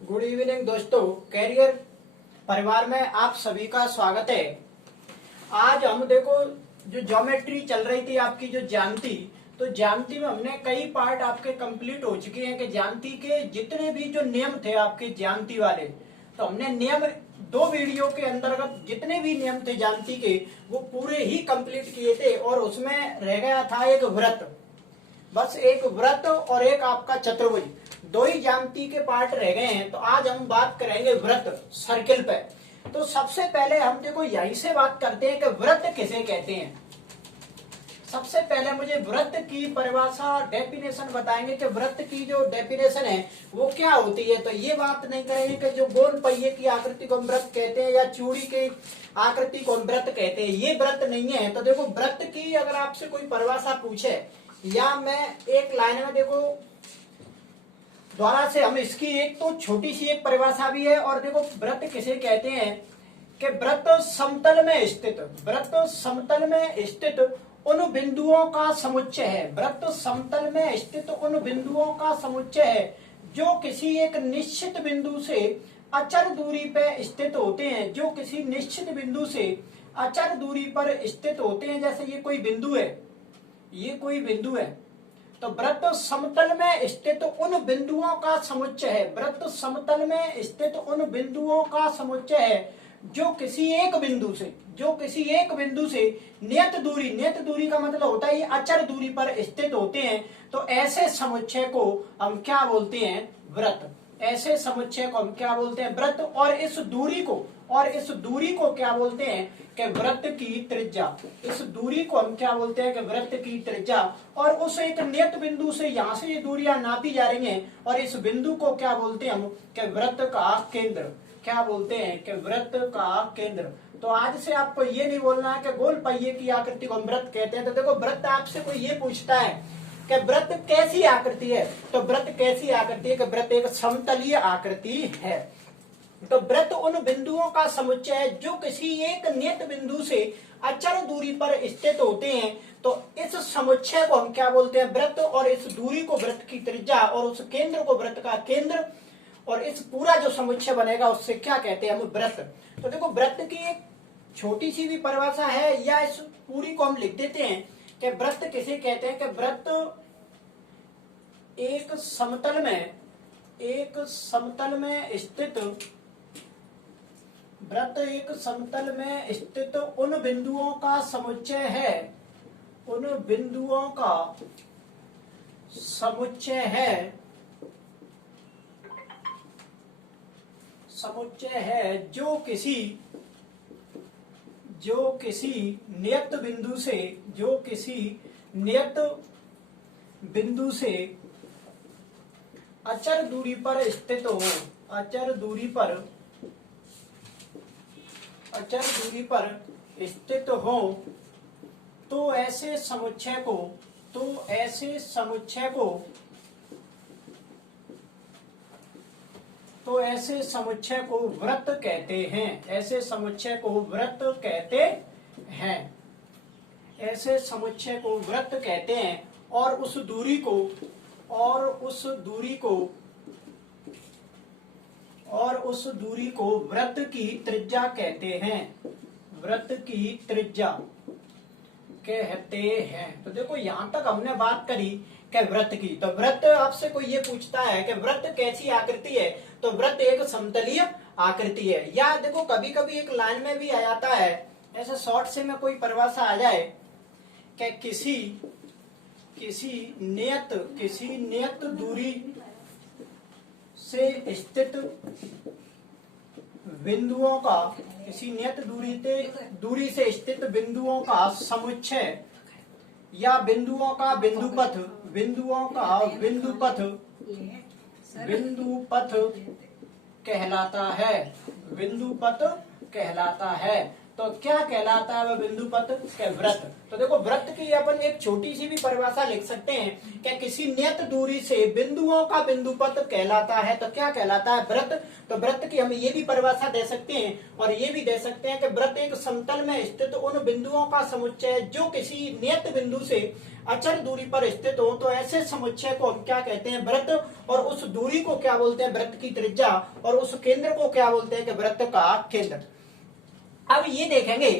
Good evening दोस्तों, career परिवार में आप सभी का स्वागत है। आज हम देखो जो ज्योमेट्री चल रही थी आपकी जो ज्यामिति, तो ज्यामिति में हमने कई पार्ट आपके कंप्लीट हो चुके हैं कि ज्यामिति के जितने भी जो नियम थे आपके ज्यामिति वाले, तो हमने नियम 2 वीडियो के अंतर्गत जितने भी नियम थे ज्यामिति के वो पूरे ही कंप्लीट किए थे और उसमें रह गया था एक वृत्त। बस एक वृत्त और एक आपका चतुर्भुज, दो ही ज्यामिति के पार्ट रह गए हैं। तो आज हम बात करेंगे वृत्त, सर्किल पे। तो सबसे पहले हम देखो यहीं से बात करते हैं कि वृत्त किसे कहते हैं। सबसे पहले मुझे वृत्त की परिभाषा डेफिनेशन बताएंगे कि वृत्त की जो डेफिनेशन है वो क्या होती है। तो ये बात नहीं करेंगे कि जो गोल पहिए की आकृति को हम वृत्त कहते हैं या चूड़ी की आकृति को हम वृत्त कहते हैं, ये वृत्त नहीं है। तो देखो वृत्त की अगर आपसे कोई परिभाषा पूछे या मैं एक लाइन में देखो द्वारा से हम इसकी एक तो छोटी सी एक परिभाषा भी है। और देखो वृत्त किसे कहते हैं कि वृत्त समतल में स्थित, वृत्त समतल में स्थित उन बिंदुओं का समुच्चय है। वृत्त समतल में स्थित उन बिंदुओं का समुच्चय है जो किसी एक निश्चित बिंदु से अचर दूरी पर स्थित होते हैं, जो किसी निश्चित बिंदु से अचर दूरी पर स्थित होते हैं। जैसे ये कोई बिंदु है, ये कोई बिंदु है, तो वृत्त समतल में स्थित उन बिंदुओं का समुच्चय है। वृत्त समतल में स्थित उन बिंदुओं का समुच्चय है जो किसी एक बिंदु से, जो किसी एक बिंदु से नियत दूरी, नियत दूरी का मतलब होता है ये अचर दूरी पर स्थित होते हैं। तो ऐसे समुच्चय को हम क्या बोलते हैं? वृत्त। ऐसे समुच्चय को हम क्या बोलते हैं? वृत्त। और इस दूरी को, और इस दूरी को क्या बोलते हैं कि वृत्त की त्रिज्या। इस दूरी को हम क्या बोलते हैं कि वृत्त की त्रिज्या। और उस एक नियत बिंदु से यहाँ से ये दूरियां नापी जा रही हैं और इस बिंदु को क्या बोलते हैं हम कि वृत्त का केंद्र। क्या बोलते हैं कि वृत्त का केंद्र। तो आज से आपको ये नहीं बोलना है कि गोल पहिए की आकृति को हम वृत्त कहते हैं। तो देखो वृत्त आपसे कोई ये पूछता है कि वृत्त कैसी आकृति है, तो वृत्त कैसी आकृति है कि वृत्त एक समतलीय आकृति है। तो वृत्त उन बिंदुओं का समुच्चय है जो किसी एक नियत बिंदु से अचर दूरी पर स्थित होते हैं। तो इस समुच्चय को हम क्या बोलते हैं? वृत्त। और इस दूरी को वृत्त की त्रिज्या और उस केंद्र को वृत्त का केंद्र, और इस पूरा जो समुच्चय बनेगा उससे क्या कहते हैं? हम वृत्त। तो देखो वृत्त की एक छोटी सी भी परिभाषा है या इस पूरी को हम लिख देते हैं कि वृत्त किसे कहते हैं कि वृत्त एक समतल में, एक समतल में स्थित, वृत्त एक समतल में स्थित उन बिंदुओं का समुच्चय है, उन बिंदुओं का समुच्चय है, समुच्चय है जो किसी नियत बिंदु से, जो किसी नियत बिंदु से अचर दूरी पर स्थित हो, अचर दूरी पर, अचर दूरी पर स्थित हो। तो ऐसे समुच्चय को, तो ऐसे समुच्चय को, तो ऐसे समुच्चय को वृत्त कहते हैं। ऐसे समुच्चय को वृत्त कहते हैं। ऐसे समुच्चय को वृत्त कहते हैं। और उस दूरी को, और उस दूरी को, और उस दूरी को वृत्त की त्रिज्या कहते हैं। वृत्त की त्रिज्या कहते हैं। तो देखो यहां तक हमने बात करी कि वृत्त की। तो वृत्त आपसे कोई ये पूछता है कि वृत्त कैसी आकृति है, तो वृत्त एक समतलीय आकृति है। या देखो कभी कभी एक लाइन में भी आ जाता है, ऐसे शॉर्ट से में कोई परिभाषा आ जाए कि किसी नियत दूरी से स्थित बिंदुओं का, किसी नियत दूरी से स्थित बिंदुओं का समुच्चय या बिंदुओं का बिंदुपथ, बिंदुओं का बिंदुपथ, बिंदुपथ कहलाता है, बिंदुपथ कहलाता है। तो क्या कहलाता है वह बिंदु पथ के वृत्त। तो देखो वृत्त की अपन एक छोटी सी भी परिभाषा लिख सकते हैं कि किसी नियत दूरी से बिंदुओं का बिंदु पथ कहलाता है। तो क्या कहलाता है वृत्त। तो वृत्त की हम ये भी परिभाषा दे सकते हैं और ये भी दे सकते हैं कि वृत्त एक समतल में स्थित उन बिंदुओं का समुच्चय है जो किसी नियत बिंदु से अचल दूरी पर स्थित हो। तो ऐसे समुच्चय को हम क्या कहते हैं वृत्त। और उस दूरी को क्या बोलते हैं वृत्त की त्रिज्या। और उस केंद्र को क्या बोलते हैं कि वृत्त का केंद्र। अब ये देखेंगे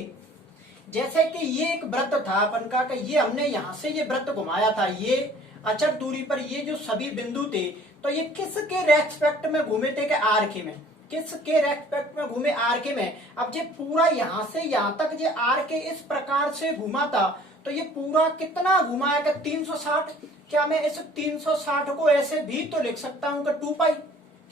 जैसे कि ये एक वृत्त था अपन का कि ये हमने यहां से ये वृत्त घुमाया था, ये अचल दूरी पर ये जो सभी बिंदु थे तो ये किसके रेस्पेक्ट में घूमे थे कि आर के में, किसके रेस्पेक्ट में घूमे आर के में। अब ये पूरा यहां से यहां तक ये आर के इस प्रकार से घुमा था तो ये पूरा कितना घुमा है कि 360। क्या मैं इस 360 को ऐसे भी तो लिख सकता हूं कि 2 पाई,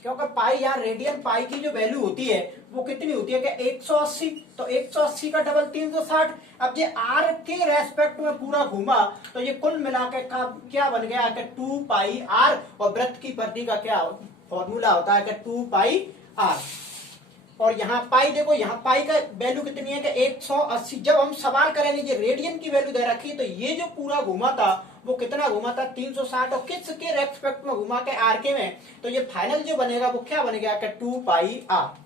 क्योंकि पाई या रेडियन पाई की जो वैल्यू होती है वो कितनी होती है कि 180। तो 180 का डबल 360। अब ये आर के रेस्पेक्ट में पूरा घूमा तो ये कुल मिलाकर का क्या बन गया कि 2 पाई आर। और वृत्त की परिधि का क्या फॉर्मूला होता है कि 2 पाई आर। और यहाँ पाई देखो, यहाँ पाई का वैल्यू कितनी है कि 180। जब हम सवाल करेंगे ये रेडियन की वैल्यू दे रखी है तो ये जो पूरा घुमा था वो कितना घुमा था 360। और किसके रेस्पेक्ट में घुमा के आर के में। तो ये फाइनल जो बनेगा वो क्या बनेगा कि 2 पाई आर।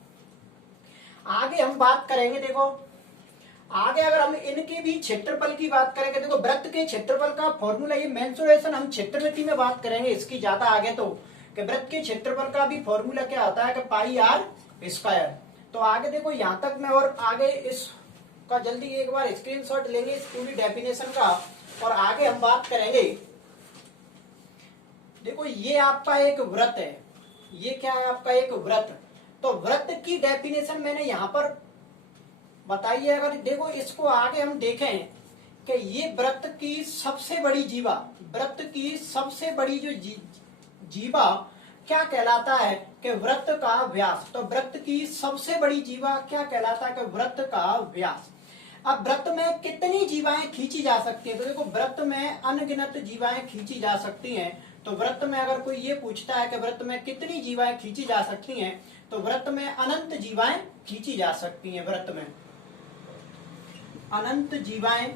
आगे हम बात करेंगे, देखो आगे अगर हम इनके भी क्षेत्रफल की बात करेंगे, देखो वृत्त के क्षेत्रफल का फॉर्मूला ये मेंसुरेशन हम क्षेत्रमिति में बात करेंगे इसकी ज्यादा आगे। तो कि वृत्त के क्षेत्रफल का भी फॉर्मूला क्या होता है कि पाई आर स्क्वायर। तो आगे देखो यहां तक मैं और आगे इसका जल्दी एक बार स्क्रीनशॉट लेंगे इस पूरी डेफिनेशन का और आगे हम बात करेंगे। देखो ये आपका एक वृत्त है, ये क्या है आपका एक वृत्त। तो वृत्त की डेफिनेशन मैंने यहां पर बताई है। अगर देखो इसको आगे हम देखें कि ये वृत्त की सबसे बड़ी जीवा, वृत्त की सबसे बड़ी जो जीवा क्या कहलाता है कि वृत्त का व्यास। तो वृत्त की सबसे बड़ी जीवा क्या कहलाता है कि वृत्त का व्यास। अब वृत्त में कितनी जीवाएं खींची जा सकती हैं। तो देखो वृत्त में अनगिनत जीवाएं खींची जा सकती हैं। तो वृत्त में अगर कोई ये पूछता है कि वृत्त में कितनी जीवाएं खींची जा सकती हैं तो वृत्त में अनंत जीवाएं खींची जा सकती हैं। वृत्त में अनंत जीवाएं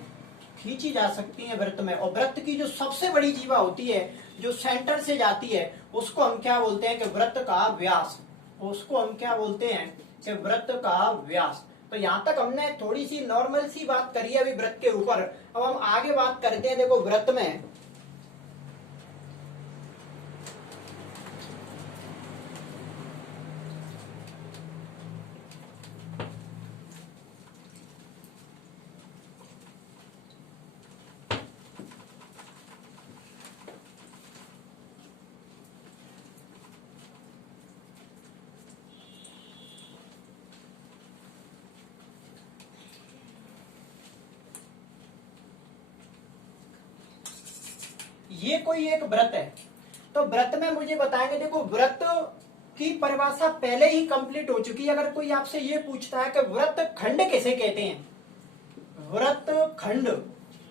खींची जा सकती हैं वृत्त में। और वृत्त की जो सबसे बड़ी जीवा होती है जो सेंटर से जाती है उसको हम क्या बोलते हैं कि वृत्त का व्यास। उसको हम क्या बोलते हैं कि वृत्त का व्यास। तो यहां तक हमने थोड़ी सी नॉर्मल सी बात करी है अभी वृत्त के ऊपर। अब हम आगे बात करते हैं। देखो वृत्त में ये कोई एक व्रत है। तो व्रत में मुझे बताएंगे, देखो व्रत की परिभाषा पहले ही कंप्लीट हो चुकी है। अगर कोई आपसे ये पूछता है कि व्रत खंड किसे कहते हैं, व्रत खंड,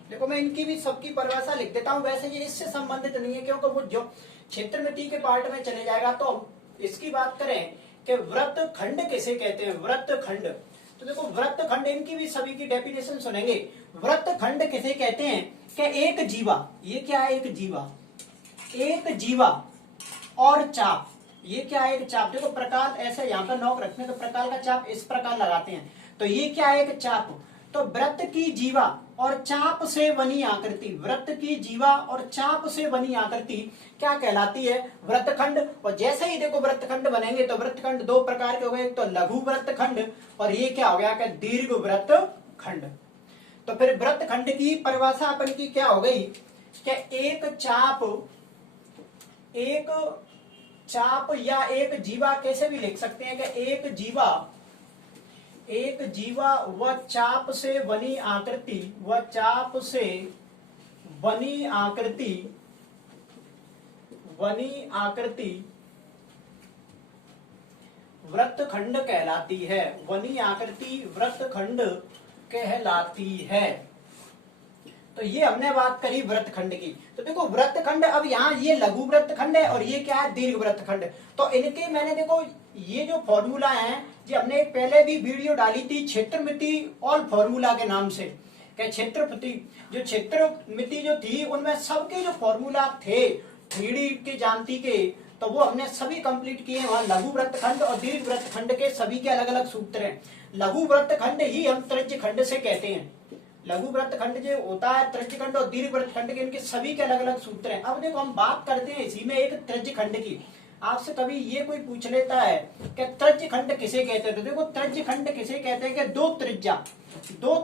देखो मैं इनकी भी सबकी परिभाषा लिख देता हूं। वैसे ये इससे संबंधित नहीं है क्योंकि वो जो क्षेत्रमिति के पार्ट में चले जाएगा। तो इसकी बात करें कि व्रत खंड किसे कहते हैं, व्रत खंड। तो देखो व्रत खंड, इनकी भी सभी की डेफिनेशन सुनेंगे। व्रत खंड किसे कहते हैं कि एक जीवा, ये क्या है एक जीवा, एक जीवा और चाप, ये क्या है एक चाप। देखो प्रकार ऐसे यहाँ पर नोक रखते हैं तो प्रकार का चाप इस प्रकार लगाते हैं। तो ये क्या है एक चाप। तो व्रत की जीवा और चाप से बनी आकृति, व्रत की जीवा और चाप से बनी आकृति क्या कहलाती है, वृत्तखंड। और जैसे ही देखो वृत्तखंड बनेंगे तो वृत्तखंड दो प्रकार के हो गए, एक तो लघु वृत्तखंड और ये क्या हो गया कि दीर्घ वृत्तखंड। तो फिर वृत्तखंड की परिभाषा अपन की क्या हो गई कि एक चाप या एक जीवा, कैसे भी लिख सकते हैं कि एक जीवा व चाप से बनी आकृति, व चाप से बनी आकृति वृत्तखंड कहलाती है। बनी आकृति वृत्तखंड कहलाती है। तो ये हमने बात करी वृत्तखंड की। तो देखो वृत्तखंड, अब यहाँ ये लघु वृत्तखंड है और ये क्या है, दीर्घ वृत्तखंड। तो इनके मैंने देखो ये जो फॉर्मूला है, जो हमने एक पहले भी वीडियो डाली थी क्षेत्रमिति और फॉर्मूला के नाम से, क्या क्षेत्रमिति, जो क्षेत्रमिति जो थी उनमें सबके जो फॉर्मूला थे 3D के ज्यामिति के, तो वो हमने सभी कंप्लीट किए। वहां लघु वृत्तखंड और दीर्घ वृत्तखंड के सभी के अलग अलग सूत्र हैं। लघु वृत्तखंड ही हम त्रिज्य खंड से कहते हैं। लघु वृत्तखंड जो होता है त्रिज्य खंड और दीर्घ वृत्तखंड के, इनके सभी के अलग अलग सूत्र हैं। अब देखो हम बात करते हैं इसी में एक त्रिज्य खंड की। आपसे कभी ये कोई पूछ लेता है कि त्रिज्य खंड किसे कहते हैं, तो देखो त्रिज्य खंड किसे कहते हैं कि दो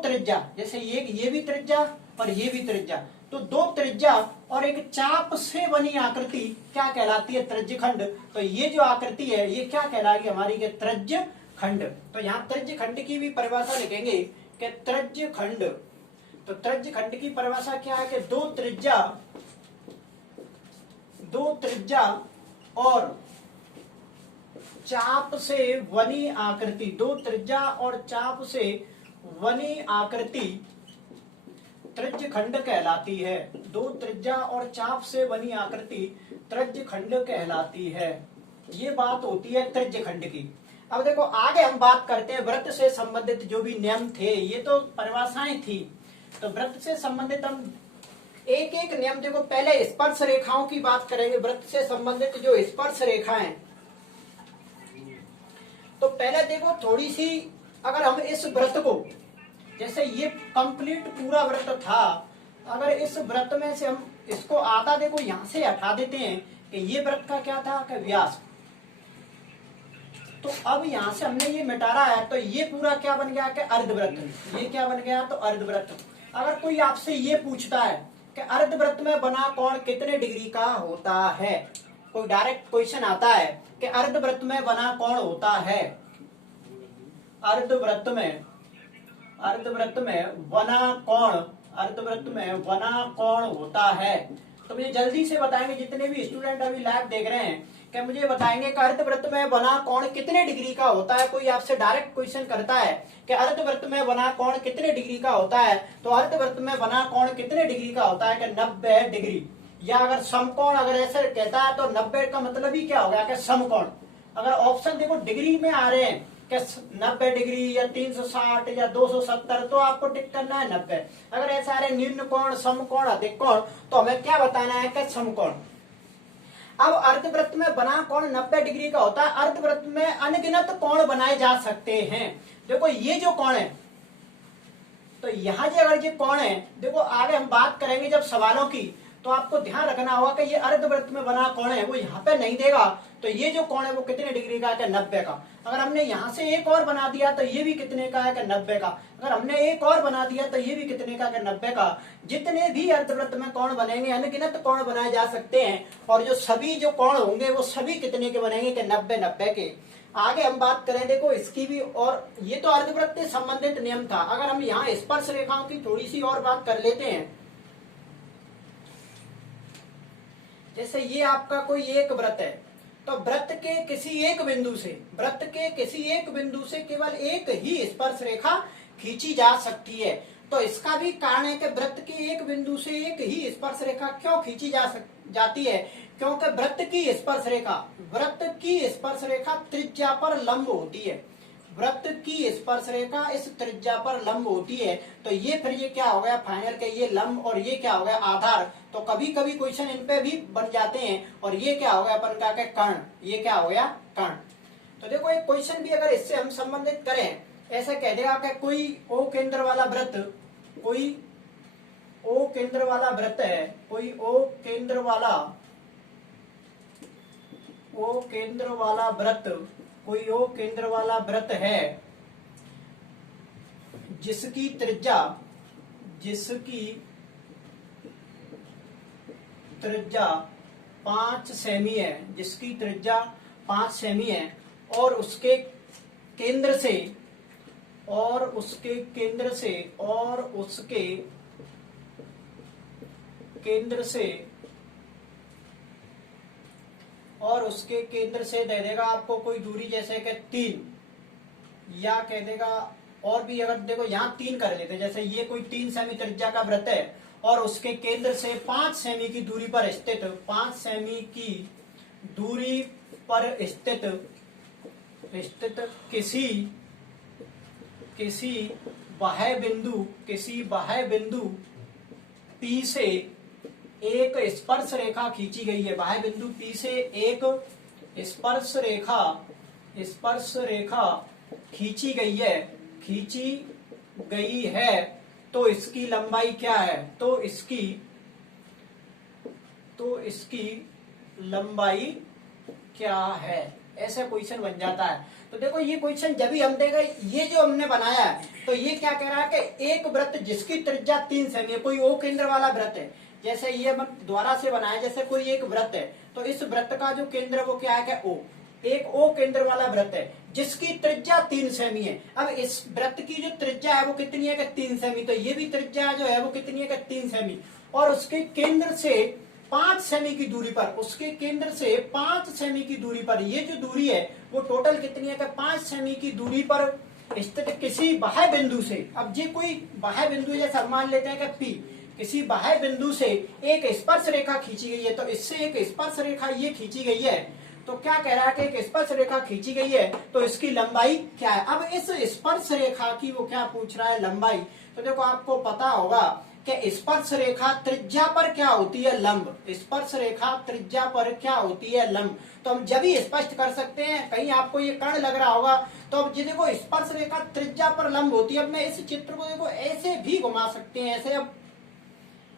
त्रिज्या, जैसे ये भी त्रिज्या और ये भी त्रिज्या, तो दो त्रिज्या और एक चाप से बनी आकृति क्या कहलाती है, त्रिज्य खंड। तो ये जो आकृति है ये क्या कहलाएगी हमारी, त्रिज्य खंड। तो यहाँ त्रिज्य खंड की भी परिभाषा लिखेंगे कि त्रिज्य खंड। तो त्रिज्य खंड की परिभाषा क्या है कि दो त्रिज्या और चाप से बनी आकृति, दो त्रिज्या और चाप से बनी आकृति त्रिज्य खंड कहलाती है। दो त्रिज्या और चाप से बनी आकृति त्रिज्य खंड कहलाती है। ये बात होती है त्रिज्य खंड की। अब देखो आगे हम बात करते हैं वृत्त से संबंधित जो भी नियम थे, ये तो परिभाषाएं थी। तो वृत्त से संबंधित हम एक एक नियम, देखो पहले स्पर्श रेखाओं की बात करेंगे। वृत्त से संबंधित जो स्पर्श रेखा है, तो पहले देखो थोड़ी सी, अगर हम इस वृत्त को, जैसे ये कंप्लीट पूरा वृत्त था, अगर इस वृत्त में से हम इसको आधा देखो यहां से हटा देते हैं कि ये वृत्त का क्या था कि व्यास, तो अब यहां से हमने ये मिटा रहा है, तो ये पूरा क्या बन गया कि अर्धवृत्त। ये क्या बन गया, तो अर्धवृत्त। अगर कोई आपसे ये पूछता है कि अर्धवृत्त में बना कोण कितने डिग्री का होता है, कोई डायरेक्ट क्वेश्चन आता है कि अर्धवृत्त में बना कोण होता है, अर्धवृत्त में बना कोण होता है, तो मुझे जल्दी से बताएंगे जितने भी स्टूडेंट अभी लाइव देख रहे हैं, कि मुझे बताएंगे कि अर्धवृत्त में बना कोण कितने डिग्री का होता है। कोई आपसे डायरेक्ट क्वेश्चन करता है कि अर्धवृत्त में बना कोण कितने डिग्री का होता है, तो अर्धवृत्त में बना कोण कितने डिग्री का होता है कि 90 डिग्री। या अगर समकोण अगर ऐसे कहता है तो 90 का मतलब ही क्या हो गया कि समकोण। अगर ऑप्शन देखो डिग्री में आ रहे हैं कि 90 डिग्री या 360 या 270, तो आपको टिक करना है 90। अगर ऐसा आ रहे निम्न कोण, समकोण, अधिक कोण, तो हमें क्या बताना है कि समकोण। अब अर्धवृत्त में बना कोण 90 डिग्री का होता है। अर्धवृत्त में अनगिनत कोण बनाए जा सकते हैं। देखो ये जो कोण है, तो यहाँ जो अगर ये कोण है, देखो आगे हम बात करेंगे जब सवालों की, तो आपको ध्यान रखना होगा कि ये अर्धवृत्त में बना कोण है, वो यहाँ पे नहीं देगा। तो ये जो कोण है वो कितने डिग्री का है, 90 का। अगर हमने यहाँ से एक और बना दिया तो ये भी कितने का है, 90 का। अगर हमने एक और बना दिया तो ये भी कितने का, 90 का। जितने भी अर्धवृत्त में कोण बनेंगे, अनगिनत कोण बनाए जा सकते हैं, और जो सभी जो कोण होंगे वो सभी कितने के बनेंगे कि 90 के। आगे हम बात करें देखो इसकी भी, और ये तो अर्धवृत्त से संबंधित नियम था। अगर हम यहाँ स्पर्श रेखाओं की थोड़ी सी और बात कर लेते हैं, जैसे ये आपका कोई एक वृत्त है, तो वृत्त के किसी एक बिंदु से केवल एक ही स्पर्श रेखा खींची जा सकती है। तो इसका भी कारण है कि वृत्त के एक बिंदु से एक ही स्पर्श रेखा क्यों खींची जाती है, क्योंकि वृत्त की स्पर्श रेखा त्रिज्या पर लंब होती है। वृत्त की स्पर्श रेखा इस त्रिज्या पर लंब होती है। तो ये फिर ये क्या हो गया फाइनल के, ये लंब और ये क्या हो गया आधार। तो कभी कभी क्वेश्चन इन पे भी बन जाते हैं। और ये क्या हो गया अपन का कर्ण, ये क्या हो गया कर्ण। तो देखो एक क्वेश्चन भी अगर इससे हम संबंधित करें, ऐसा कह देगा कि कोई ओ केंद्र वाला वृत्त है, कोई ओ केंद्र वाला वृत्त है, जिसकी त्रिज्या 5 सेमी है, और उसके केंद्र से दे देगा आपको कोई दूरी, जैसे कि 3, या कह देगा और भी। अगर देखो यहाँ 3 कर लेते हैं, जैसे ये कोई 3 सेमी त्रिज्या का वृत्त है और उसके केंद्र से 5 सेमी की दूरी पर स्थित, 5 सेमी की दूरी पर स्थित किसी बाह्य बिंदु P से एक स्पर्श रेखा खींची गई है। बाह्य बिंदु P से एक स्पर्श रेखा खींची गई है तो इसकी लंबाई क्या है? तो इसकी लंबाई क्या है? ऐसा क्वेश्चन बन जाता है। तो देखो ये क्वेश्चन जब भी हम देगा, ये जो हमने बनाया है तो ये क्या कह रहा है कि एक वृत्त जिसकी त्रिज्या 3 सेमी है, कोई ओ केंद्र वाला वृत्त है, जैसे ये हम द्वारा से बनाया, जैसे कोई एक वृत्त है तो इस वृत्त का जो केंद्र वो क्या है कि ओ, एक ओ केंद्र वाला वृत्त है जिसकी त्रिज्या 3 सेमी है। अब इस वृत्त की जो त्रिज्या है वो कितनी है कि 3 सेमी, तो ये भी त्रिज्या जो है वो कितनी है कि 3 सेमी, और उसके केंद्र से 5 सेमी की दूरी पर, उसके केंद्र से 5 सेमी की दूरी पर, ये जो दूरी है वो टोटल कितनी है कि 5 सेमी की दूरी पर स्थित किसी बाह्य बिंदु से, अब ये कोई बाह्य बिंदु जैसे मान लेते हैं कि P, किसी बाह्य बिंदु से एक स्पर्श रेखा खींची गई है, तो इससे एक स्पर्श रेखा ये खींची गई है, तो क्या कह रहा है कि एक स्पर्श रेखा खींची गई है तो इसकी लंबाई क्या है? अब इस स्पर्श रेखा की वो क्या पूछ रहा है? लंबाई। तो देखो आपको पता होगा कि स्पर्श रेखा त्रिज्या पर क्या होती है? लंब। स्पर्श रेखा त्रिज्या पर क्या होती है? लंब। तो हम जब ही स्पष्ट कर सकते हैं, कहीं आपको ये कर्ण लग रहा होगा, तो अब ये देखो स्पर्श रेखा त्रिज्या पर लंब होती है। अब मैं इस चित्र को देखो ऐसे भी घुमा सकते हैं, ऐसे अब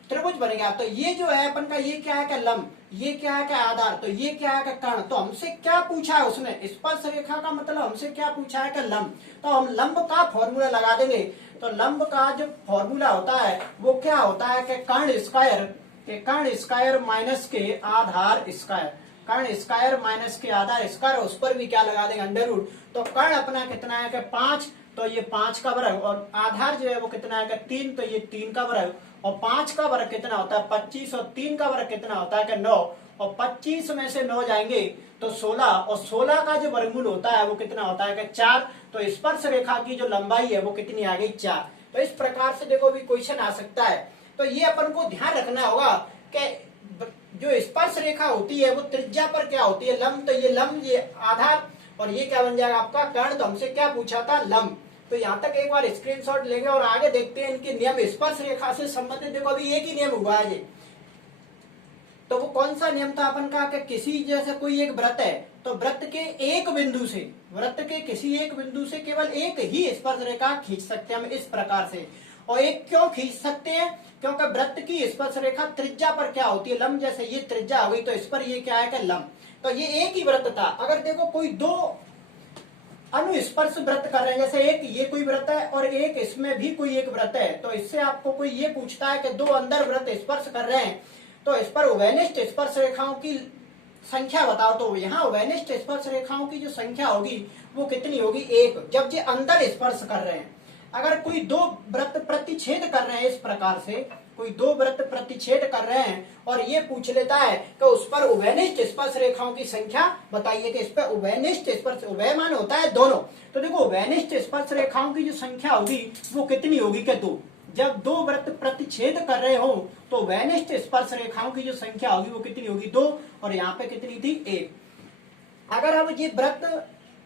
त्रिभुज बनेगा। तो ये जो है अपन का, ये क्या है कि लंब, ये क्या है कि आधार, तो ये क्या है कि कर्ण। तो हमसे क्या पूछा है उसने? स्पर्श रेखा का मतलब हमसे क्या पूछा है कि लंब। तो हम लंब का फॉर्मूला लगा देंगे। तो लंब का जो फॉर्मूला होता है वो क्या होता है कि कर्ण स्क्वायर माइनस के आधार स्क्वायर, कर्ण स्क्वायर माइनस के आधार स्क्वायर, उस पर भी क्या लगा देंगे? Under root. तो कर्ण अपना कितना है कि 5, तो ये 5 का वर्ग, और आधार जो है वो कितना है कि 3, तो ये 3 का वर्ग, और 5 का वर्ग कितना होता है? 25, और 3 का वर्ग कितना होता है कि 9, और 25 में से 9 जाएंगे तो 16, और 16 का जो वर्गमूल होता है वो कितना होता है कि 4। तो स्पर्श रेखा की जो लंबाई है वो कितनी आ गई? 4। तो इस प्रकार से देखो भी क्वेश्चन आ सकता है। तो ये अपन को ध्यान रखना होगा कि जो स्पर्श रेखा होती है वो त्रिज्या पर क्या होती है? लंब। तो ये लंब, ये आधार, और ये क्या बन जाएगा आपका? कर्ण। तो हमसे क्या पूछा था? लंब। तो यहाँ तक एक बार स्क्रीनशॉट लेंगे और आगे देखते हैं इनके नियम। स्पर्श रेखा से संबंधित देखो अभी एक ही नियम हुआ है ये, तो वो कौन सा नियम था अपन का? कि किसी जैसे कोई एक वृत्त है तो वृत्त के एक बिंदु से, वृत्त के किसी एक बिंदु से केवल एक ही स्पर्श रेखा खींच सकते हैं हम इस प्रकार से। और एक क्यों खींच सकते हैं? क्योंकि वृत्त की स्पर्श रेखा त्रिज्या पर क्या होती है? लंब। जैसे ये त्रिज्या हो गई तो इस पर ये क्या है कि लंब। तो ये एक ही वृत्त था। अगर देखो कोई दो अनुस्पर्श वृत्त कर रहे हैं, जैसे एक ये कोई वृत्त है और एक इसमें भी कोई एक वृत्त है, तो इससे आपको कोई ये पूछता है कि दो अंदर वृत्त स्पर्श कर रहे हैं तो इस पर उभयनिष्ठ स्पर्श रेखाओं की संख्या बताओ। तो यहाँ उभयनिष्ठ स्पर्श रेखाओं की जो संख्या होगी वो कितनी होगी? 1, जब ये अंदर स्पर्श कर रहे हैं। अगर कोई दो वृत्त प्रतिच्छेद कर रहे हैं, इस प्रकार से कोई दो वृत्त प्रतिच्छेद कर रहे हैं और ये पूछ लेता है कि उस पर उभयनिष्ठ स्पर्श रेखाओं की संख्या बताइए कि इस पर उभयनिष्ठ स्पर्श, उभय मान होता है दोनों, तो देखो उभयनिष्ठ स्पर्श रेखाओं की जो संख्या होगी वो कितनी होगी? कि 2। जब दो वृत्त प्रतिच्छेद कर रहे हो तो उभयनिष्ठ स्पर्श रेखाओं की जो संख्या होगी वो कितनी होगी? 2, और यहाँ पे कितनी थी? 1। अगर अब ये वृत्त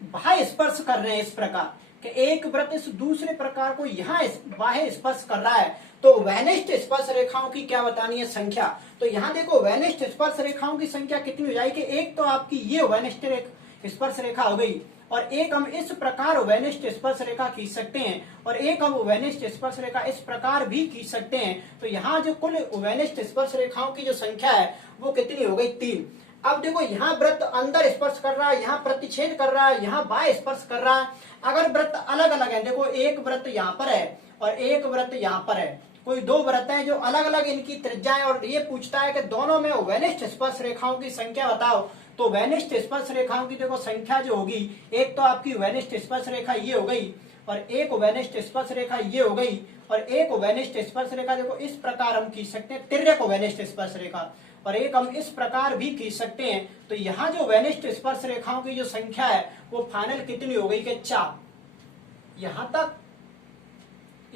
बाह्य स्पर्श कर रहे हैं इस प्रकार कि एक वृत्त इस दूसरे प्रकार को यहाँ बाह्य स्पर्श कर रहा है, तो उभयनिष्ठ स्पर्श रेखाओं की क्या बतानी है? संख्या। तो यहाँ देखो उभयनिष्ठ स्पर्श रेखाओं की संख्या कितनी हो जाएगी? एक तो आपकी ये उभयनिष्ठ स्पर्श रेखा हो गई, और एक हम इस प्रकार उभयनिष्ठ स्पर्श रेखा खींच सकते हैं, और एक हम उभयनिष्ठ स्पर्श रेखा इस प्रकार भी खींच सकते हैं। तो यहाँ जो कुल उभयनिष्ठ स्पर्श रेखाओं की जो संख्या है वो कितनी हो गई? 3। अब देखो यहाँ वृत्त अंदर स्पर्श कर रहा है, यहाँ प्रतिच्छेद कर रहा है, यहाँ बाह्य स्पर्श कर रहा है। अगर वृत्त अलग अलग है, देखो एक वृत्त यहाँ पर है और एक वृत्त यहाँ पर है, कोई दो वृत्त हैं जो अलग अलग इनकी त्रिज्याएं, और ये पूछता है कि दोनों में उभयनिष्ठ स्पर्श रेखाओं की संख्या बताओ। तो उभयनिष्ठ स्पर्श रेखाओं की देखो संख्या जो होगी, एक तो आपकी उभयनिष्ठ स्पर्श रेखा ये हो गई, और एक उभयनिष्ठ स्पर्श रेखा ये हो गई, और एक उभयनिष्ठ स्पर्श रेखा देखो इस प्रकार हम खींच सकते हैं, तिर्यक उभयनिष्ठ स्पर्श रेखा, और एक हम इस प्रकार भी खींच सकते हैं। तो यहाँ जो उभयनिष्ठ स्पर्श रेखाओं की जो संख्या है वो फाइनल कितनी हो गई? कि 4। यहाँ तक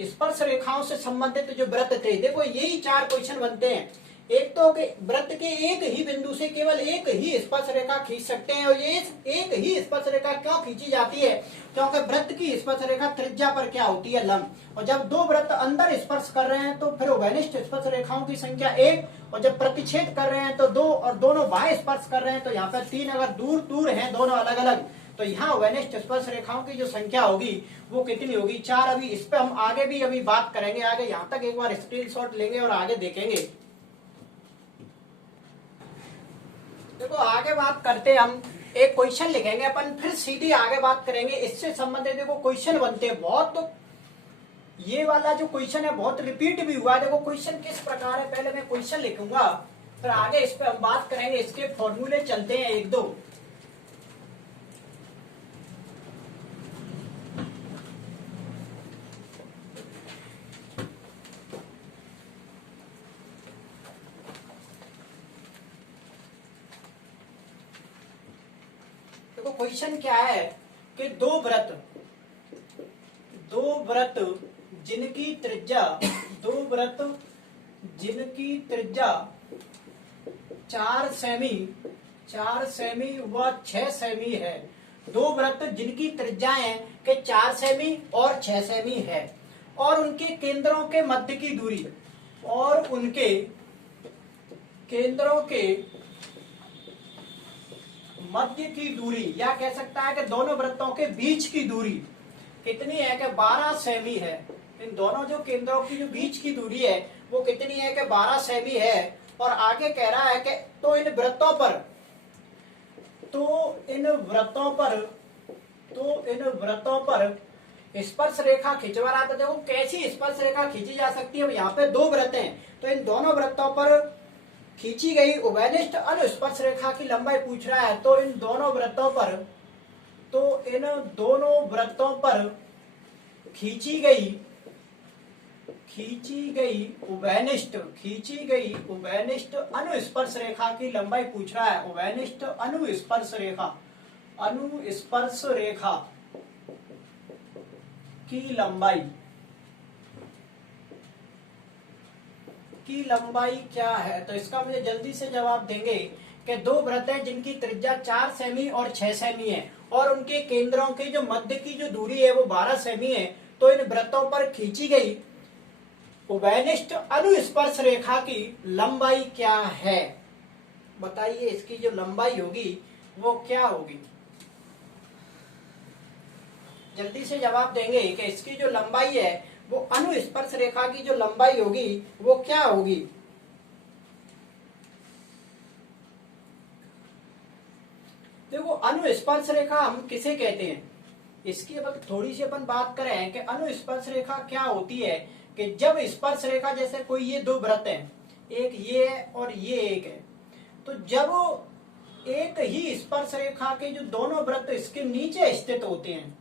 स्पर्श रेखाओं से संबंधित जो वृत्त थे, देखो यही 4 क्वेश्चन बनते हैं। एक तो कि वृत्त के एक ही बिंदु से केवल एक ही स्पर्श रेखा खींच सकते हैं, और ये एक ही स्पर्श रेखा क्यों खींची जाती है, क्योंकि वृत्त की स्पर्श रेखा त्रिज्या पर क्या होती है, लंब। और जब 2 वृत्त अंदर स्पर्श कर रहे हैं तो फिर उभयनिष्ठ स्पर्श रेखाओं की संख्या 1, और जब प्रतिच्छेद कर रहे हैं तो 2, और दोनों बाह्य स्पर्श कर रहे हैं तो यहाँ पर 3। अगर दूर दूर हैं दोनों अलग अलग, तो यहाँ उभयनिष्ठ स्पर्श रेखाओं की जो संख्या होगी वो कितनी होगी, 4। अभी इस पे हम आगे भी अभी बात करेंगे, आगे यहाँ तक एक बार स्क्रीनशॉट लेंगे और आगे देखेंगे। देखो आगे बात करते हैं, हम एक क्वेश्चन लिखेंगे अपन, फिर सीधी आगे बात करेंगे। इससे संबंधित देखो क्वेश्चन बनते हैं बहुत, तो ये वाला जो क्वेश्चन है बहुत रिपीट भी हुआ है। देखो क्वेश्चन किस प्रकार है, पहले मैं क्वेश्चन लिखूंगा फिर आगे इस पे हम बात करेंगे। इसके फॉर्मूले चलते हैं 1-2। देखो क्वेश्चन क्या है कि दो व्रत जिनकी त्रिज्या 4 सेमी व 6 सेमी है। 2 वृत्त जिनकी त्रिज्याएं के 4 सेमी और 6 सेमी है, और उनके केंद्रों के मध्य की दूरी, और उनके केंद्रों के मध्य की दूरी, या कह सकता है कि दोनों वृत्तों के बीच की दूरी कितनी है कि 12 सेमी है। इन दोनों जो केंद्रों की जो बीच की दूरी है वो कितनी है कि 12 सेमी है। और आगे कह रहा है कि तो इन व्रतों पर स्पर्श रेखा खिंचवा रहा था। देखो कैसी स्पर्श रेखा खींची जा सकती है, यहाँ पे 2 वृत्त हैं तो इन दोनों वृत्तों पर खींची गई उभयनिष्ठ अनुस्पर्श रेखा की लंबाई पूछ रहा है। तो इन दोनों वृत्तों पर खींची गई उभयनिष्ठ अनुस्पर्श रेखा की लंबाई पूछ रहा है। उभयनिष्ठ अनुस्पर्श रेखा की लंबाई क्या है, तो इसका मुझे जल्दी से जवाब देंगे कि 2 वृत्त हैं जिनकी त्रिज्या 4 सेमी और 6 सेमी है, और उनके केंद्रों के जो मध्य की जो दूरी है वो 12 सेमी है। तो इन वृत्तों पर खींची गई उभयनिष्ठ अनुस्पर्श रेखा की लंबाई क्या है, बताइए इसकी जो लंबाई होगी वो क्या होगी। जल्दी से जवाब देंगे कि इसकी जो लंबाई है वो अनुस्पर्श रेखा की जो लंबाई होगी वो क्या होगी। देखो अनुस्पर्श रेखा हम किसे कहते हैं, इसकी अब थोड़ी सी अपन बात करें कि अनुस्पर्श रेखा क्या होती है। कि जब स्पर्श रेखा, जैसे कोई ये 2 वृत्त हैं, एक ये है और ये एक है, तो जब एक ही स्पर्श रेखा के जो दोनों वृत्त इसके नीचे स्थित होते हैं,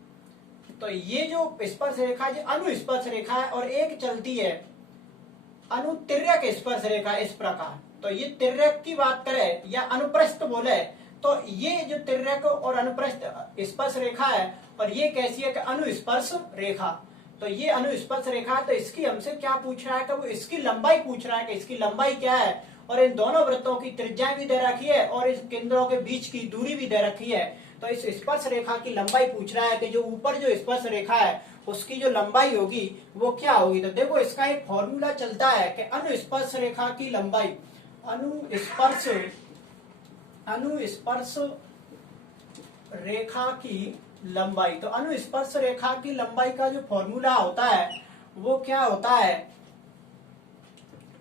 तो ये जो स्पर्श रेखा जो अनुस्पर्श रेखा है, और एक चलती है अनुतिर्यक स्पर्श रेखा इस प्रकार। तो ये तिर्यक की बात करें या अनुप्रस्थ बोले तो ये जो तिर्यक और अनुप्रस्थ स्पर्श रेखा है, और ये कैसी है कि अनुस्पर्श रेखा। तो ये अनुस्पर्श रेखा, तो इसकी हमसे क्या पूछ रहा है कि वो इसकी लंबाई पूछ रहा है कि इसकी लंबाई क्या है, और इन दोनों वृत्तों की त्रिज्या भी दे रखी है और इस केंद्रों के बीच की दूरी भी दे रखी है। तो इस स्पर्श रेखा की लंबाई पूछ रहा है कि जो ऊपर जो स्पर्श रेखा है उसकी जो लंबाई होगी वो क्या होगी। तो देखो इसका एक फॉर्मूला चलता है कि अनुस्पर्श रेखा की लंबाई, अनुस्पर्श रेखा की लंबाई, तो अनुस्पर्श रेखा की लंबाई का जो फॉर्मूला होता है वो क्या होता है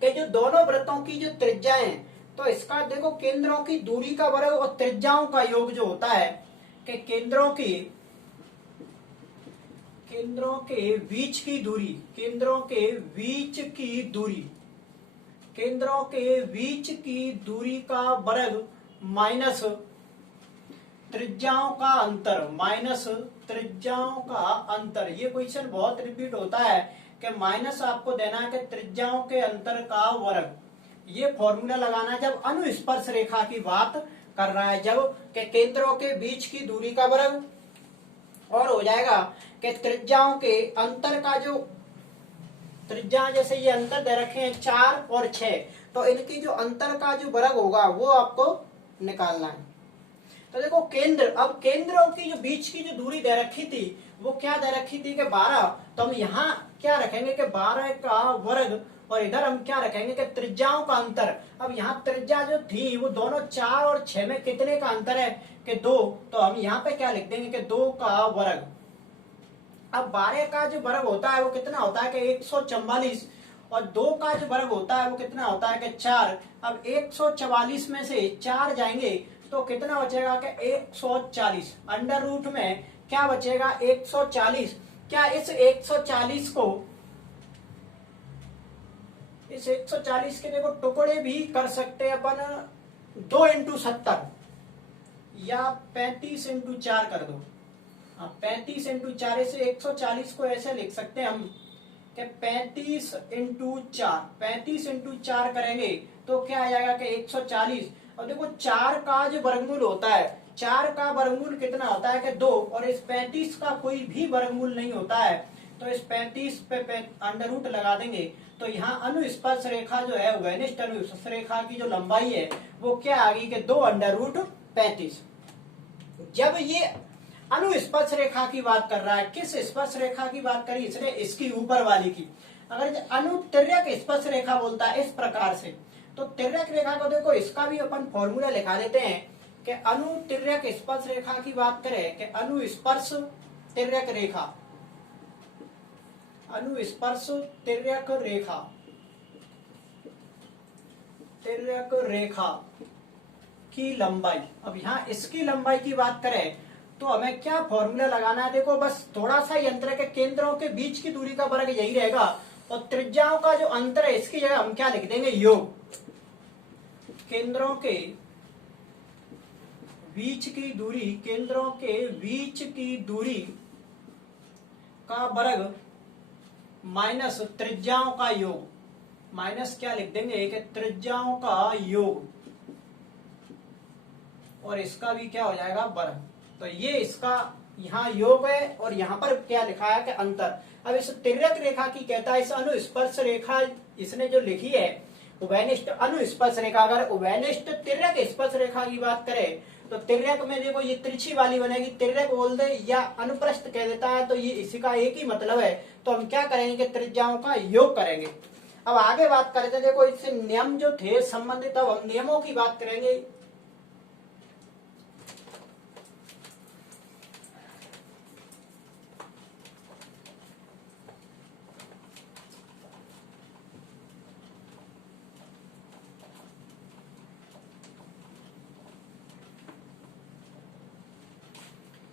कि जो दोनों वृत्तों की जो त्रिज्याएं, तो इसका देखो केंद्रों की दूरी का वर्ग और त्रिज्याओं का योग जो होता है कि केंद्रों के बीच की दूरी का वर्ग माइनस त्रिज्याओं का अंतर। ये क्वेश्चन बहुत रिपीट होता है कि माइनस आपको देना है कि त्रिज्याओं के अंतर का वर्ग। ये फॉर्मूला लगाना है जब अनुस्पर्श रेखा की बात कर रहा है, जब के केंद्रों के बीच की दूरी का वर्ग, और हो जाएगा कि त्रिज्याओं के अंतर का जो त्रिज्या जैसे ये अंतर दे रखे हैं 4 और 6, तो इनकी जो अंतर का जो वर्ग होगा वो आपको निकालना है। तो देखो केंद्र, अब केंद्रों की जो बीच की जो दूरी दे रखी थी वो क्या दे रखी थी कि 12, तो हम यहाँ क्या रखेंगे कि 12 का वर्ग, और इधर हम क्या रखेंगे कि त्रिज्याओं का अंतर। अब यहाँ त्रिज्या जो थी वो दोनों 4 और 6 में कितने का अंतर है कि 2, तो हम यहाँ पे क्या लिख देंगे कि 2 का वर्ग। अब 12 का जो वर्ग होता है वो कितना होता है कि 144, और 2 का जो वर्ग होता है वो कितना होता है कि 4। अब 144 में से 4 जाएंगे तो कितना बचेगा कि 140, अंडर रूट में क्या बचेगा 140। क्या इस 140 को, इस 140 के देखो टुकड़े भी कर सकते हैं अपन 2 इंटू 70 या 35 इंटू 4 कर दो। 35 इंटू 4, से 140 को ऐसे लिख सकते हैं हम कि 35 इंटू 4, 35 इंटू 4 करेंगे तो क्या आ जाएगा कि 140। और देखो 4 का जो वर्गमूल होता है, 4 का वर्गमूल कितना होता है कि 2, और इस 35 का कोई भी वर्गमूल नहीं होता है, तो इस 35 पे अंडर रूट लगा देंगे। तो यहाँ अनुस्पर्श रेखा जो है, वेनिष्ठ अनुस्पर्श रेखा की जो लंबाई है वो क्या आ गई कि 2 अंडर रूट 35। जब ये अनुस्पर्श रेखा की बात कर रहा है, किस स्पर्श रेखा की बात करी इसने, इसकी ऊपर वाली की। अगर अनुतिर्यक स्पर्श रेखा बोलता है इस प्रकार से, तो तिर्यक रेखा को देखो इसका भी अपन फॉर्मूला लिखा देते हैं कि अनुतिर्यक स्पर्श रेखा की बात करें कि अनुस्पर्श तिर्यक रेखा, अनुस्पर्श तिर्यक रेखा, तिर्यक रेखा की लंबाई। अब यहाँ इसकी लंबाई की बात करें तो हमें क्या फॉर्मूला लगाना है, देखो बस थोड़ा सा ही अंतर है कि केंद्रों के बीच की दूरी का वर्ग यही रहेगा, और त्रिज्याओं का जो अंतर है इसकी जगह हम क्या लिख देंगे योग। केंद्रों के बीच की दूरी, केंद्रों के बीच की दूरी का वर्ग माइनस त्रिज्याओं का योग, माइनस क्या लिख देंगे कि त्रिज्याओं का योग, और इसका भी क्या हो जाएगा वर्ग। तो ये इसका यहाँ योग है, और यहाँ पर क्या लिखा है कि अंतर। अब इस तिर्यक रेखा की कहता है, इस अनुस्पर्श रेखा इसने जो लिखी है उभयनिष्ठ अनुस्पर्श रेखा, अगर उभयनिष्ठ तिर्यक स्पर्श रेखा की बात करें तो तिर्यक में देखो ये तिरछी वाली बनेगी, तिर्यक बोल दे या अनुप्रस्थ कह देता है, तो ये इसी का एक ही मतलब है। तो हम क्या करेंगे कि त्रिज्याओं का योग करेंगे। अब आगे बात करते, देखो इससे नियम जो थे संबंधित, अब हम नियमों की बात करेंगे।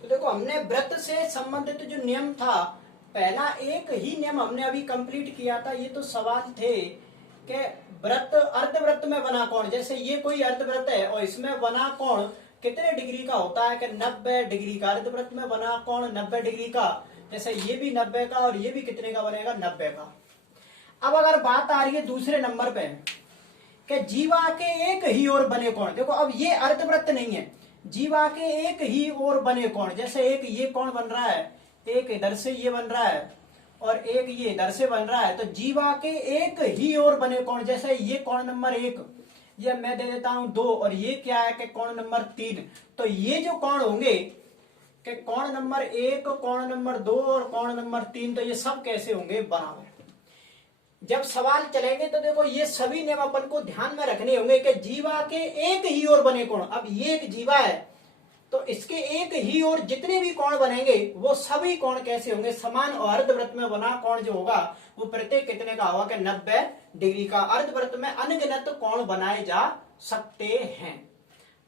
तो देखो हमने वृत्त से संबंधित जो नियम था, पहला एक ही नियम हमने अभी कंप्लीट किया था। ये तो सवाल थे कि वृत्त, अर्धवृत्त में बना कोण, जैसे ये कोई अर्धवृत्त है और इसमें बना कोण कितने डिग्री का होता है कि 90 डिग्री का। अर्धवृत्त में बना कोण 90 डिग्री का, जैसे ये भी 90 का और ये भी कितने का बनेगा 90 का। अब अगर बात आ रही है दूसरे नंबर पे कि जीवा के एक ही ओर बने कोण, देखो अब ये अर्धवृत्त नहीं है, जीवा के एक ही ओर बने कोण, जैसे एक ये कोण बन रहा है, एक इधर से ये बन रहा है और एक ये इधर से बन रहा है, तो जीवा के एक ही ओर बने कोण, जैसे ये कोण नंबर 1, ये मैं दे देता हूं 2, और ये क्या है कि कोण नंबर 3। तो ये जो कोण होंगे कि कोण नंबर 1, कोण नंबर 2 और कोण नंबर 3, तो ये सब कैसे होंगे बराबर। जब सवाल चलेंगे तो देखो ये सभी नियम अपन को ध्यान में रखने होंगे कि जीवा के एक ही ओर बने कोण। अब ये एक जीवा है तो इसके एक ही ओर जितने भी कोण बनेंगे वो सभी कोण कैसे होंगे समान, और अर्धवृत्त में बना कोण जो होगा वो प्रत्येक कितने का होगा कि 90 डिग्री का। अर्धवृत्त में अनगिनत कोण बनाए जा सकते हैं।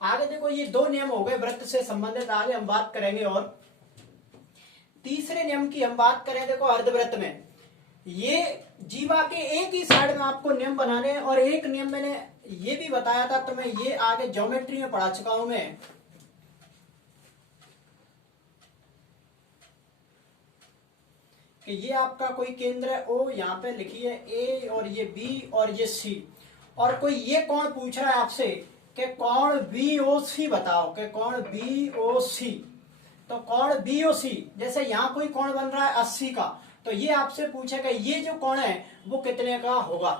आगे देखो ये 2 नियम हो गए वृत्त से संबंधित, आगे हम बात करेंगे। और तीसरे नियम की हम बात करें, देखो अर्धवृत्त में ये जीवा के एक ही साइड में आपको नियम बनाने हैं, और एक नियम मैंने ये भी बताया था, तो मैं ये आगे ज्योमेट्री में पढ़ा चुका हूं मैं, कि ये आपका कोई केंद्र है O, यहाँ पे लिखिए A, और ये B और ये C, और कोई ये कोण पूछ रहा है आपसे कि कोण BOC बताओ, कि कोण BOC, तो कोण BOC जैसे यहाँ कोई कोण बन रहा है 80 का, तो ये आपसे पूछेगा ये जो कोण है वो कितने का होगा।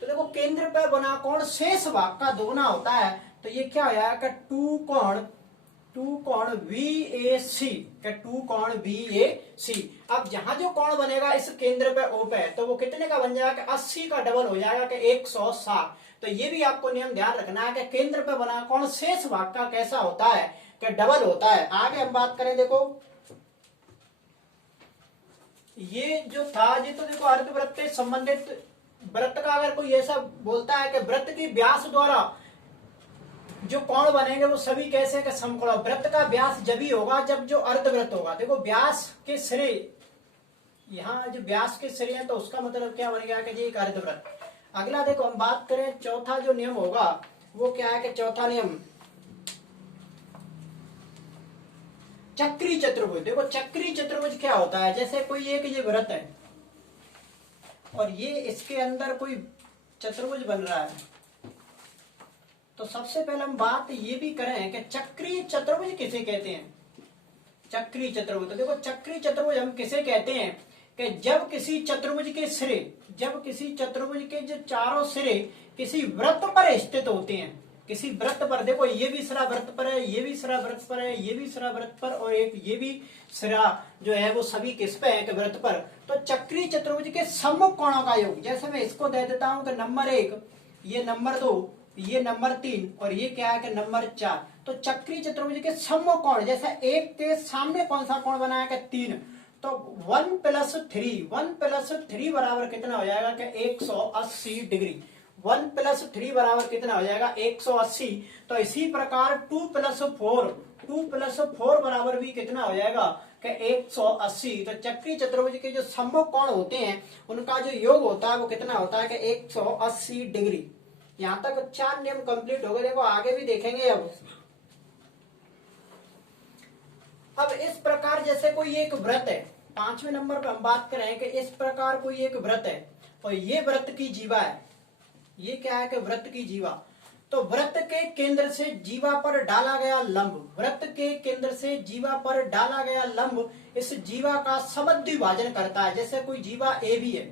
तो देखो केंद्र पर बना कोण शेष भाग का दोगुना होता है, तो ये क्या हो जाएगा, टू कोण VAC का टू कोण VAC। अब जहां जो कोण बनेगा इस केंद्र पे O पे, तो वो कितने का बन जाएगा, 80 का डबल हो जाएगा कि 160। तो ये भी आपको नियम ध्यान रखना है कि केंद्र पे बना कोण शेष भाग का कैसा होता है, कि डबल होता है। आगे हम बात करें, देखो ये जो था ये तो देखो अर्धवृत्त से संबंधित वृत्त का अगर कोई ऐसा बोलता है कि वृत्त की व्यास द्वारा जो कोण बनेंगे वो सभी कैसे का समकोण। वृत्त का व्यास जब ही होगा जब जो अर्धवृत्त होगा। देखो व्यास के सिरे, यहाँ जो व्यास के सिरे हैं तो उसका मतलब क्या बन गया कि ये एक अर्धवृत्त। अगला देखो हम बात करें चौथा जो नियम होगा वो क्या है कि चौथा नियम चक्री चतुर्भुज। देखो चक्री चतुर्भुज क्या होता है, जैसे कोई एक ये वृत्त है और ये इसके अंदर कोई चतुर्भुज बन रहा है, तो सबसे पहले हम बात ये भी करें कि चक्री चतुर्भुज किसे कहते हैं। चक्री चतुर्भुज, तो देखो चक्री चतुर्भुज हम किसे कहते हैं कि जब किसी चतुर्भुज के सिरे, जब किसी चतुर्भुज के जो चारों सिरे किसी वृत्त पर स्थित होते हैं, किसी वृत्त पर, देखो ये भी सिरा वृत्त पर है, ये भी सिरा वृत्त पर है, ये भी सिरा वृत्त पर और एक ये भी सिरा जो है वो सभी किस पे है कि वृत्त पर। तो चक्री चतुर्भुज के सम्मुख कोणों का योग, जैसे मैं इसको दे देता हूं कि नंबर 1, ये नंबर 2, ये नंबर 3 और ये क्या है कि नंबर 4। तो चक्री चतुर्भुज के सम्मुख कोण, जैसा एक के सामने कौन सा कोण बना है कि 3, तो 1 + 3 बराबर कितना हो जाएगा कि 180 डिग्री। 1 + 3 बराबर कितना हो जाएगा 180। तो इसी प्रकार 2 + 4 बराबर भी कितना हो जाएगा कि 180। तो चक्री चतुर्भुज के जो सम्मुख कोण होते हैं उनका जो योग होता है वो कितना होता है कि 180 डिग्री। यहां तक 4 नियम कंप्लीट हो गए। देखो आगे भी देखेंगे। अब इस प्रकार जैसे कोई एक वृत्त है, 5वें नंबर पर हम बात करें कि इस प्रकार कोई एक वृत्त है और ये वृत्त की जीवा है, ये क्या है कि वृत्त की जीवा। तो वृत्त के केंद्र से जीवा पर डाला गया लंब, वृत्त के केंद्र से जीवा पर डाला गया लंब इस जीवा का समद्विभाजन करता है। जैसे कोई जीवा ए भी है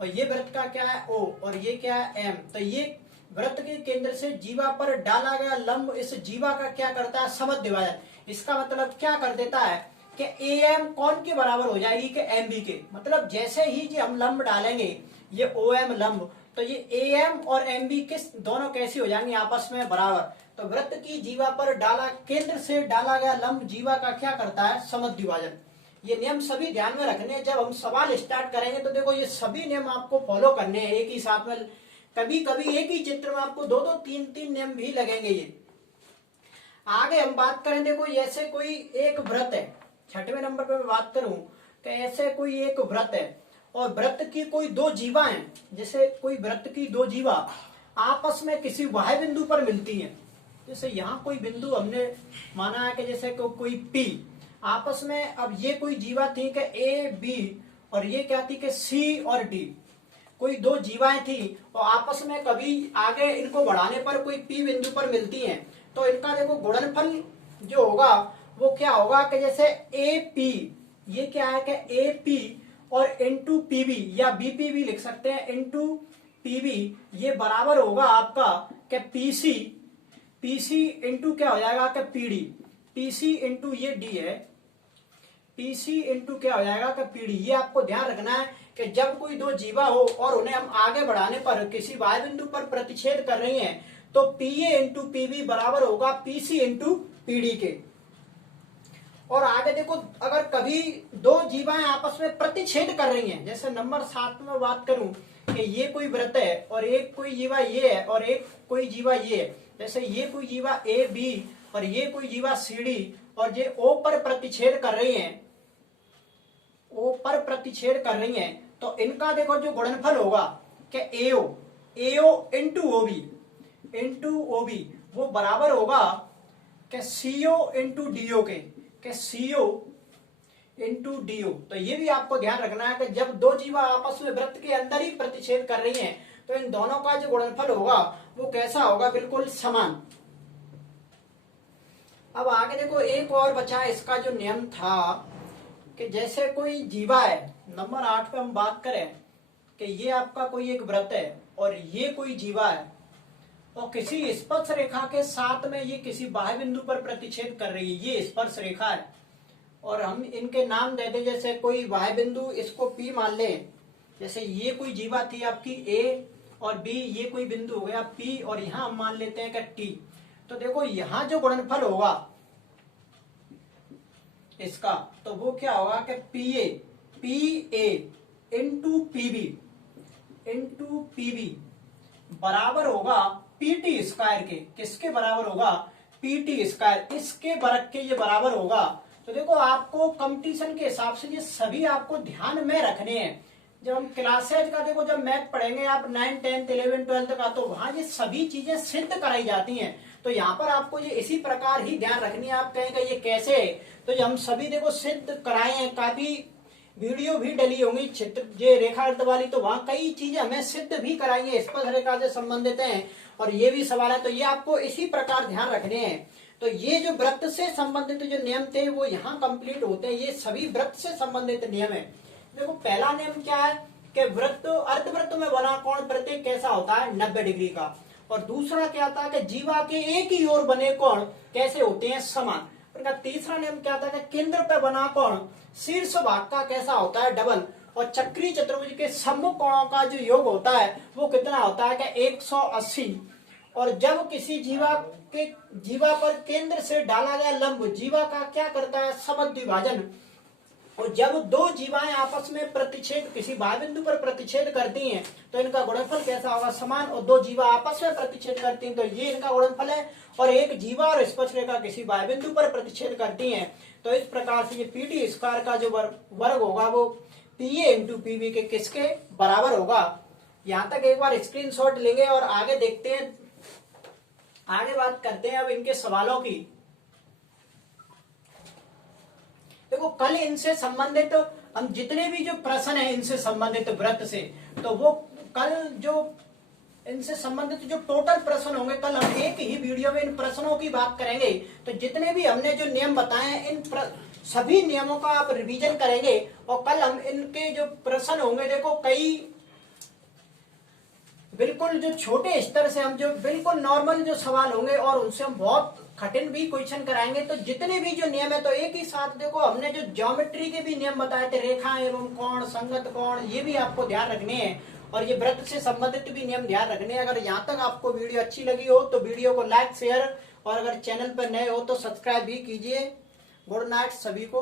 और ये वृत्त का क्या है O और ये क्या है M, तो ये वृत्त के केंद्र से जीवा पर डाला गया लंब इस जीवा का क्या करता है, समद्विभाजन। इसका मतलब क्या कर देता है कि AM कौन के बराबर हो जाएगी कि MB के। मतलब जैसे ही जी हम लंब डालेंगे ये OM लंब, तो ये AM और MB किस दोनों कैसी हो जाएंगे आपस में बराबर। तो वृत्त की जीवा पर डाला, केंद्र से डाला गया लंब जीवा का क्या करता है, समद्विभाजन। ये नियम सभी ध्यान में रखने हैं। जब हम सवाल स्टार्ट करेंगे तो देखो ये सभी नियम आपको फॉलो करने हैं एक ही साथ में। कभी कभी एक ही चित्र में आपको 2-2, 3-3 नियम भी लगेंगे। ये आगे हम बात करें, देखो ऐसे कोई एक वृत्त है, 6वें नंबर पे मैं बात करूं कि ऐसे कोई एक वृत्त है और वृत्त की कोई 2 जीवा हैं। जैसे कोई वृत्त की 2 जीवा आपस में किसी बाह्य बिंदु पर मिलती हैं। जैसे यहाँ कोई बिंदु हमने माना है कि जैसे कोई P, आपस में अब ये कोई जीवा थी कि A, B और ये क्या थी कि C और D। कोई 2 जीवाएं थी और आपस में कभी आगे इनको बढ़ाने पर कोई P बिंदु पर मिलती हैं, तो इनका देखो गुणनफल जो होगा वो क्या होगा कि जैसे AP, ये क्या है कि AP और इंटू PB या BP भी लिख सकते हैं, इंटू PB ये बराबर होगा आपका कि PC इंटू क्या हो जाएगा कि PD, PC इंटू ये D है, PC इंटू क्या हो जाएगा कि PD। ये आपको ध्यान रखना है कि जब कोई 2 जीवा हो और उन्हें हम आगे बढ़ाने पर किसी बाह्य बिंदु पर प्रतिच्छेद कर रही हैं, तो PA इंटू PB बराबर होगा PC इंटू PD के। और आगे देखो अगर कभी 2 जीवाएं आपस में प्रतिच्छेद कर रही हैं, जैसे नंबर 7 में बात करूं कि ये कोई वृत्त है और एक कोई जीवा ये है और एक कोई जीवा ये है। जैसे ये कोई जीवा AB और ये कोई जीवा CD और ये O पर प्रतिच्छेद कर रही हैं, O पर प्रतिच्छेद कर रही हैं, तो इनका देखो जो गुणनफल होगा कि AO इंटू OB वो बराबर होगा कि CO इंटू DO के, CO इंटू DO। तो ये भी आपको ध्यान रखना है कि जब 2 जीवा आपस में वृत्त के अंदर ही प्रतिच्छेद कर रही हैं तो इन दोनों का जो गुणनफल होगा वो कैसा होगा, बिल्कुल समान। अब आगे देखो एक और बचा, इसका जो नियम था कि जैसे कोई जीवा है, नंबर 8 पे हम बात करें कि ये आपका कोई एक व्रत है और ये कोई जीवा है और किसी स्पर्श रेखा के साथ में ये किसी बाह्य बिंदु पर प्रतिच्छेद कर रही है, ये स्पर्श रेखा है और हम इनके नाम दे दें, जैसे कोई बाह्य बिंदु इसको P मान ले, जैसे ये कोई जीवा थी आपकी A और B, ये कोई बिंदु हो गया P और यहाँ हम मान लेते हैं कि T। तो देखो यहाँ जो गुणनफल होगा इसका, तो वो क्या होगा कि PA इंटू PB बराबर होगा PT स्क्वायर के। किसके बराबर होगा? PT स्क्वायर, इसके वर्ग के ये बराबर होगा। तो देखो आपको कंपटीशन के हिसाब से ये सभी आपको ध्यान में रखने हैं। जब हम क्लासेज का देखो, जब मैथ पढ़ेंगे आप 9, 10, 11, 12 का, तो वहां ये सभी चीजें सिद्ध कराई जाती हैं। तो यहाँ पर आपको ये इसी प्रकार ही ध्यान रखनी है। आप कहेंगे ये कैसे है, तो हम सभी देखो सिद्ध कराए हैं, काफी वीडियो भी डली होंगी चित्र ये रेखा अर्थ वाली, तो वहां कई चीजें हमें सिद्ध भी कराएंगे, स्पर्श रेखा से संबंधित हैं और ये भी सवाल है। तो ये आपको इसी प्रकार ध्यान रखने हैं। तो ये जो व्रत से संबंधित जो नियम थे वो यहाँ कंप्लीट होते हैं। ये सभी व्रत से संबंधित नियम है। देखो पहला नियम क्या है कि वृत्त अर्धवृत्त में बना कोण प्रत्येक कैसा होता है? 90 डिग्री का। और दूसरा क्या था कि जीवा के एक ही ओर बने कोण कैसे होते हैं? समान। उनका तीसरा नियम क्या था कि केंद्र पे बना कोण शीर्ष भाग का कैसा होता है? डबल। और चक्रीय चतुर्भुज के सम्मुख कोणों का जो योग होता है वो कितना होता है कि 180। और जब किसी जीवा पर केंद्र से डाला गया लंब जीवा का क्या करता है? समद्विभाजन। और जब दो जीवाएं आपस में प्रतिच्छेद किसी बाह्य बिंदु पर प्रतिच्छेद करती हैं तो इनका गुणनफल कैसा होगा? समान। और दो जीवा आपस में प्रतिच्छेद करती हैं तो ये इनका गुणनफल है। और एक जीवा और स्पर्श रेखा किसी बाह्य बिंदु पर प्रतिच्छेद करती हैं तो इस प्रकार से ये PT स्क्वायर का जो वर्ग होगा वो PA इंटू PB के किसके बराबर होगा? यहाँ तक एक बार स्क्रीनशॉट लेंगे और आगे देखते हैं, आगे बात करते हैं अब इनके सवालों की। देखो कल इनसे संबंधित हम जितने भी जो प्रश्न है इनसे संबंधित व्रत से, तो वो कल जो इनसे संबंधित जो टोटल प्रश्न होंगे कल हम एक ही वीडियो में इन प्रश्नों की बात करेंगे। तो जितने भी हमने जो नियम बताए हैं इन सभी नियमों का आप रिवीजन करेंगे और कल हम इनके जो प्रश्न होंगे देखो कई बिल्कुल जो छोटे स्तर से हम जो बिल्कुल नॉर्मल जो सवाल होंगे और उनसे हम बहुत कठिन भी क्वेश्चन कराएंगे। तो जितने भी जो नियम है तो एक ही साथ देखो हमने जो ज्योमेट्री के भी नियम बताए थे, रेखा एवं कोण, संगत कोण, ये भी आपको ध्यान रखने हैं और ये व्रत से संबंधित भी नियम ध्यान रखने हैं। अगर यहाँ तक आपको वीडियो अच्छी लगी हो तो वीडियो को लाइक, शेयर और अगर चैनल पर नए हो तो सब्सक्राइब भी कीजिए। गुड नाइट सभी को।